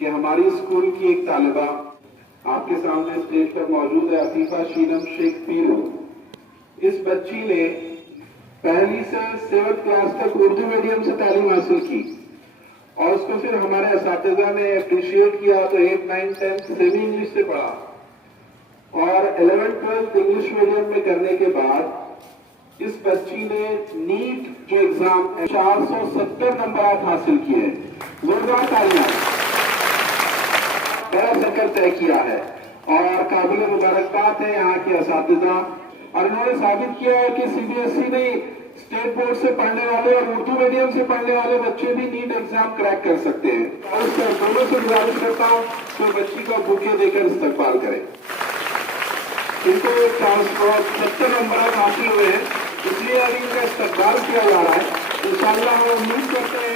کہ ہماری اسکول کی ایک طالبہ آپ کے سامنے اسٹیج پر موجود ہے، عفیفہ شینم شیخ پیرو. اس بچی نے پہلی سے 7 کلاس تک اردو میڈیم سے تعلیم حاصل کی اور اس کو پھر ہمارے اساتذہ نے اپریشیٹ کیا تو 8, 9, 10 سیمی انگلش سے پڑھا اور 11, 12 انگلش میڈیم میں کرنے کے بعد اس بچی نے نیٹ جو ایگزام 470 نمبرات حاصل کیے. زوردار تعلیمات. پہلا سرکل طے کیا ہے اور قابل مبارکباد ہے یہاں کے اساتذہ، اور انہوں نے ثابت کیا ہے کہ سی بی ایس ای نہیں، اسٹیٹ بورڈ سے پڑھنے والے اور اردو میڈیم سے پڑھنے والے بچے بھی نیٹ ایگزام کریک کر سکتے ہیں. اور اس دونوں سے گزارش کرتا ہوں کہ بچی کا بوکے دے کر استقبال کریں. ان کو 470 نمبرات حاصل ہوئے ہیں، اس لیے ابھی ان کا استقبال کیا جا رہا ہے. انشاءاللہ ہم امید کرتے ہیں